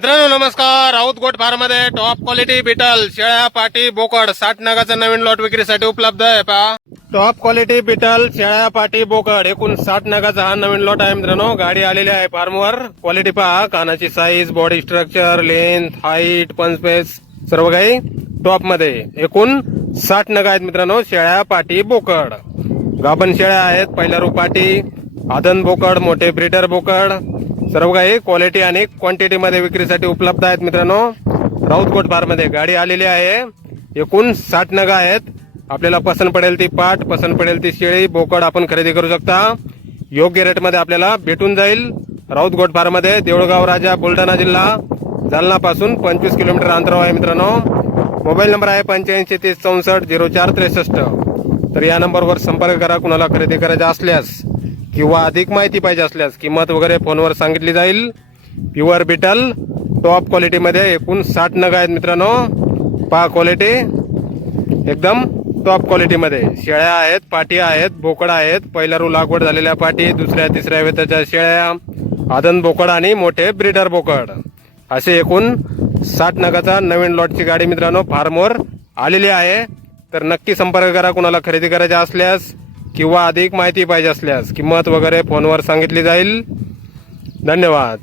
मित्रांनो नमस्कार. Raut goat farm मध्ये टॉप क्वालिटी बिटल शेळ्या पाटी बोकड 60 नगाचा नवीन लॉट विक्रीसाठी उपलब्ध आहे. पहा टॉप क्वालिटी बिटल शेळ्या पाटी बोकड एकूण 60 नगाचा हा नवीन लॉट आहे. मित्रांनो गाडी आलेली आहे फार्मवर. क्वालिटी पहा, कानाची size, body structure, length, height, पंचपेस सर्व काही टॉप मध्ये. एकूण 60 नग आहेत मित्रांनो. शेळ्या पाटी बोकड गाभण शेळ्या आहेत, पहिल्या रुपाटी, आदन बोकड, मोठे ब्रीडर बोकड सर्व काही क्वालिटी आणि क्वांटिटी मध्ये विक्रीसाठी उपलब्ध आहेत. मित्रांनो राऊत गोट फार्म मध्ये गाडी आलेली आहे. एकूण 60 नग आहेत. आपल्याला पसंत पडेल ती पाट, पसंत पडेल ती शेळी बोकड आपण खरेदी करू शकता. योग्य रेट मध्ये आपल्याला भेटून जाईल. राऊत गोट फार्म मध्ये देऊळगाव राजा, बुलढाणा जिल्हा, जालना पासून 25 किलोमीटर अंतरावर आहे. मित्रांनो मोबाईल नंबर आहे 85 30 64 04 63. तर या नंबरवर संपर्क करा. कुणाला खरेदी करायचा असल्यास किंवा अधिक माहिती पाहिजे असल्यास किंमत वगैरे फोनवर सांगितली जाईल. प्युअर बिटल टॉप क्वालिटी मध्ये एकूण 60 नग आहेत. मित्रांनो पहा, क्वालिटी एकदम टॉप क्वालिटी मध्ये. शेळ्या आहेत, पाटी आहेत, बोकड आहेत, पहिल्या रू लागवड झालेल्या पाटी, दुसऱ्या तिसऱ्या वेताच्या शेळ्या, आदन बोकड आणि मोठे ब्रीडर बोकड असे एकूण 60 नगाचा नवीन लॉटची गाडी मित्रांनो फार्मवर आलेली आहे. तर नक्की संपर्क करा. कुणाला खरेदी करायचे असल्यास किंवा अधिक माहिती पाहिजे असल्यास किंमत वगैरे फोनवर सांगितली जाईल. धन्यवाद.